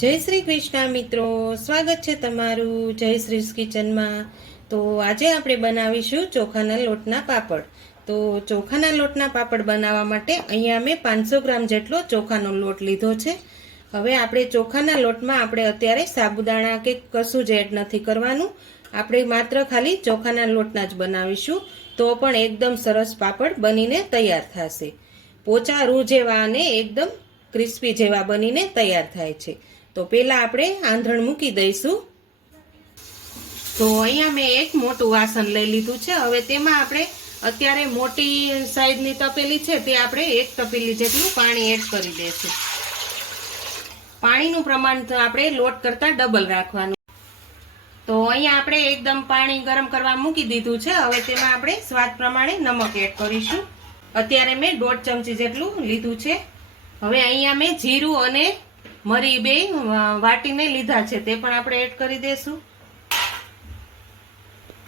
જય શ્રી કૃષ્ણ મિત્રો, સ્વાગત છે તમારું જય શ્રી કિચનમાં। તો આજે આપણે બનાવીશું ચોખાના લોટના પાપડ। તો ચોખાના લોટના પાપડ બનાવવા માટે અહીંયા મેં 500 ગ્રામ જેટલો ચોખાનો લોટ લીધો છે। હવે આપણે ચોખાના લોટમાં આપણે અત્યારે સાબુદાણા કે કશું જ એડ નથી કરવાનું, આપણે માત્ર ખાલી ચોખાના લોટના જ બનાવીશું, તો પણ એકદમ સરસ પાપડ બનીને તૈયાર થશે। પોચા રૂ જેવા અને એકદમ ક્રિસ્પી જેવા બનીને તૈયાર થાય છે। તો પહેલા આપણે આંધણ મૂકી દઈશું। તો અહીંયા મેં એક મોટું વાસણ લઈ લીધું છે। હવે તેમાં આપણે અત્યારે મોટી સાઈઝની તપેલી છે તે આપણે એક તપેલી જેટલું પાણી એડ કરી દઈશું। પાણીનું પ્રમાણ આપણે લોટ કરતા ડબલ રાખવાનું। તો અહીંયા આપણે એકદમ પાણી ગરમ કરવા મૂકી દીધું છે। હવે તેમાં આપણે સ્વાદ પ્રમાણે નમક એડ કરીશું। અત્યારે મેં 1.5 ચમચી જેટલું લીધું છે। હવે અહીંયા મેં જીરું અને મરી બે વાટીને લીધા છે, તે પણ આપણે એડ કરી દેશું।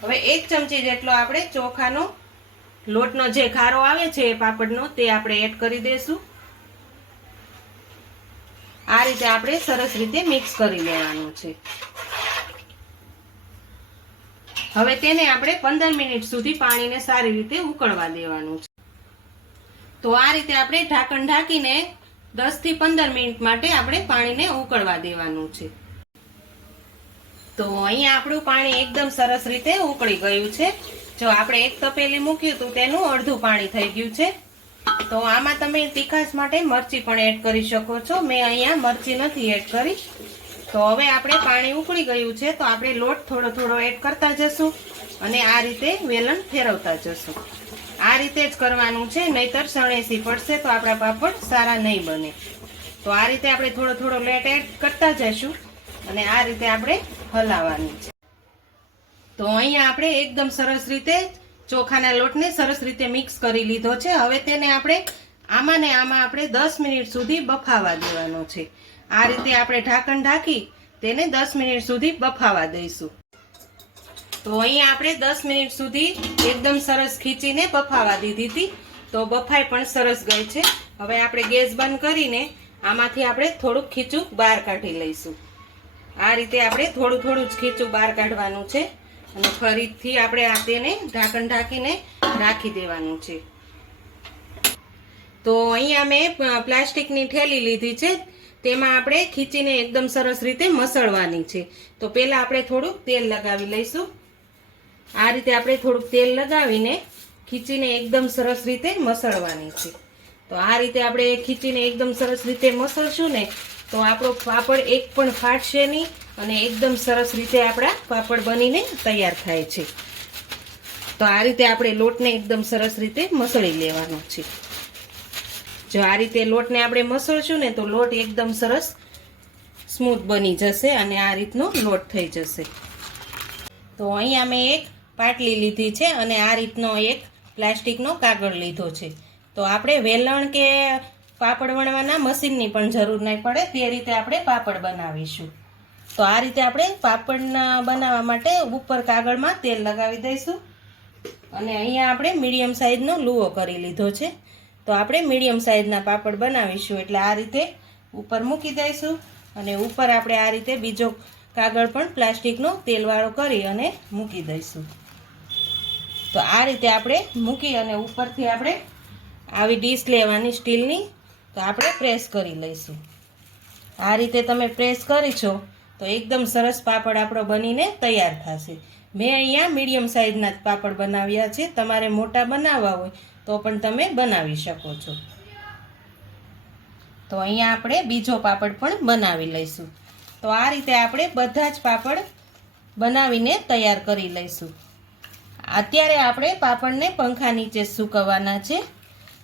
હવે 1 ચમચી જેટલો આપણે ચોખાનો લોટનો જે ખારો આવે છે પાપડનો તે આપણે એડ કરી દેશું। આ રીતે આપણે સરસ રીતે મિક્સ કરી લેવાનું છે। હવે તેને આપણે 15 મિનિટ સુધી પાણીને સારી રીતે ઉકળવા દેવાનું છે। તો આ રીતે આપણે ઢાંકણ ઢાંકીને 10 થી 15 મિનિટ માટે આપણે પાણીને ઉકળવા દેવાનું છે। તો અહીંયા આપણું પાણી એકદમ સરસ રીતે ઉકળી ગયું છે। જો આપણે એક તપેલી મૂક્યું તો તેનું અડધું પાણી થઈ ગયું છે। તો આમાં તમે તીખાશ માટે મરચી પણ એડ કરી શકો છો, મેં અહીંયા મરચી નથી એડ કરી। તો હવે આપણે પાણી ઉકળી ગયું છે, તો આપણે લોટ થોડો થોડો એડ કરતા જશું અને આ રીતે વેલણ ફેરવતા જશું। આ રીતે જ કરવાનું છે, નહીતર સણેસી પડશે તો આપણા પાપડ સારા નહીં બને। તો આ રીતે આપણે થોડો થોડો લોટ એડ કરતા જઈશું અને આ રીતે આપણે હલાવવાની છે। તો અહીંયા આપણે એકદમ સરસ રીતે ચોખાના લોટને સરસ રીતે મિક્સ કરી લીધો છે। હવે તેને આપણે આમાં ને આમાં આપણે 10 મિનિટ સુધી બફાવા દેવાનો છે। આ રીતે આપણે ઢાંકણ ઢાંકી તેને 10 મિનિટ સુધી બફાવા દઈશું। તો અહીંયા આપણે 10 મિનિટ સુધી એકદમ સરસ ખીચીને બફાવા દીધી હતી, તો બફાઈ પણ સરસ ગઈ છે। હવે આપણે ગેસ બંધ કરીને આમાંથી આપણે થોડુંક ખીચું બહાર કાઢી લઈશું। આ રીતે આપણે થોડું થોડું જ ખીચું બહાર કાઢવાનું છે અને ફરીથી આપણે આ તેને ઢાંકણ ઢાંકીને રાખી દેવાનું છે। તો અહીંયા મેં પ્લાસ્ટિકની થેલી લીધી છે, તેમાં આપણે ખીચીને એકદમ સરસ રીતે મસળવાની છે। તો પહેલા આપણે થોડુંક તેલ લગાવી લઈશું। આ રીતે આપણે થોડુંક તેલ લગાવીને ખીચીને એકદમ સરસ રીતે મસળવાની છે। તો આ રીતે આપણે ખીચીને એકદમ સરસ રીતે મસળશું ને તો આપણો પાપડ એક પણ ફાટશે નહીં અને એકદમ સરસ રીતે આપણા પાપડ બનીને તૈયાર થાય છે। તો આ રીતે આપણે લોટને એકદમ સરસ રીતે મસળી લેવાનો છે। જો આ રીતે લોટને આપણે મસળશું ને તો લોટ એકદમ સરસ સ્મૂથ બની જશે અને આ રીતનો લોટ થઈ જશે। તો અહીંયા મેં એક પાટલી લીધી છે અને આ રીતનો એક પ્લાસ્ટિકનો કાગળ લીધો છે। તો આપણે વેલણ કે પાપડ વણવાના મશીનની પણ જરૂર નહીં પડે, તે રીતે આપણે પાપડ બનાવીશું। તો આ રીતે આપણે પાપડ બનાવવા માટે ઉપર કાગળમાં તેલ લગાવી દઈશું અને અહીંયા આપણે મીડિયમ સાઈઝનો લુઓ કરી લીધો છે। તો આપણે મીડિયમ સાઈઝના પાપડ બનાવીશું, એટલે આ રીતે ઉપર મૂકી દઈશું અને ઉપર આપણે આ રીતે બીજો કાગળ પણ પ્લાસ્ટિકનો તેલવાળો કરી અને મૂકી દઈશું। તો આ રીતે આપણે મૂકી અને ઉપરથી આપણે આવી ડીશ લેવાની સ્ટીલની, તો આપણે પ્રેસ કરી લઈશું। આ રીતે તમે પ્રેસ કરી છો તો એકદમ સરસ પાપડ આપણો બનીને તૈયાર થશે। મેં અહીંયા મીડિયમ સાઈઝના જ પાપડ બનાવ્યા છે, તમારે મોટા બનાવવા હોય તો પણ તમે બનાવી શકો છો। તો અહીંયા આપણે બીજો પાપડ પણ બનાવી લઈશું। તો આ રીતે આપણે બધા જ પાપડ બનાવીને તૈયાર કરી લઈશું। અત્યારે આપણે પાપડને પંખા નીચે સૂકવવાના છે,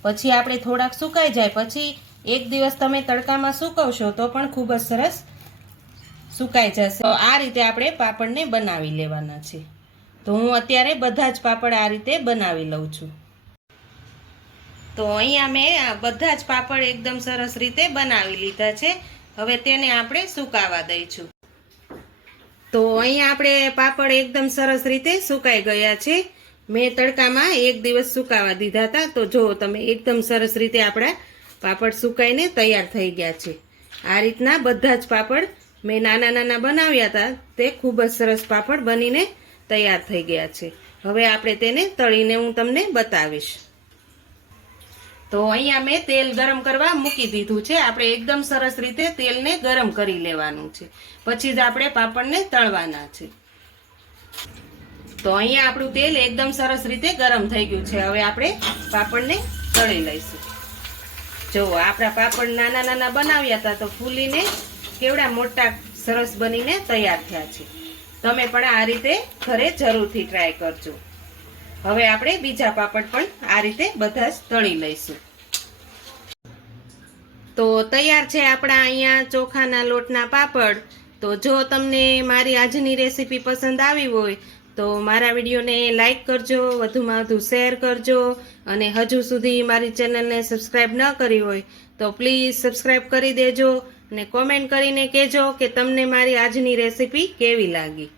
પછી આપણે થોડાક સુકાઈ જાય પછી એક દિવસ તમે તડકામાં સૂકવશો તો પણ ખૂબ જ સરસ સુકાઈ જશે। તો આ રીતે આપણે પાપડને બનાવી લેવાના છે। તો હું અત્યારે બધા જ પાપડ આ રીતે બનાવી લઉં છું। તો અહીંયા મેં બધા જ પાપડ એકદમ સરસ રીતે બનાવી લીધા છે। હવે તેને આપણે સુકાવા દઈશું। તો અહીંયા આપણે પાપડ એકદમ સરસ રીતે સુકાઈ ગયા છે। મેં તડકામાં એક દિવસ સુકાવા દીધા હતા, તો જો તમે એકદમ સરસ રીતે આપણા પાપડ સુકાઈને તૈયાર થઈ ગયા છે। આ રીતના બધા જ પાપડ મેં નાના નાના બનાવ્યા હતા તે ખૂબ જ સરસ પાપડ બનીને તૈયાર થઈ ગયા છે. હવે આપણે તેને તળીને હું તમને બતાવીશ. તો અહીંયા મેં તેલ ગરમ કરવા મૂકી દીધું છે. આપણે એકદમ સરસ રીતે તેલને ગરમ કરી લેવાનું છે, પછી જ આપણે પાપડને તળવાના છે. તો અહીંયા આપણું તેલ એકદમ સરસ રીતે ગરમ થઈ ગયું છે. હવે આપણે પાપડને તળી લઈશું. જો આપણા પાપડ નાના નાના બનાવ્યા હતા તો ફૂલીને કેવડા મોટા સરસ બનીને તૈયાર થયા છે. તમે પણ આ રીતે ઘરે જરૂરથી ટ્રાય કરજો. હવે આપણે બીજા પાપડ પણ આ રીતે બધા જ તળી લઈશું. તો તૈયાર છે આપણા અહીંયા ચોખાના લોટના પાપડ. તો જો તમને મારી આજની રેસીપી પસંદ આવી હોય તો મારા વિડીયોને લાઈક કરજો, વધુમાં વધુ શેર કરજો, અને હજુ સુધી મારી ચેનલને સબસ્ક્રાઈબ ન કરી હોય તો પ્લીઝ સબસ્ક્રાઈબ કરી દેજો અને કોમેન્ટ કરીને કહેજો કે તમને મારી આજની રેસીપી કેવી લાગી.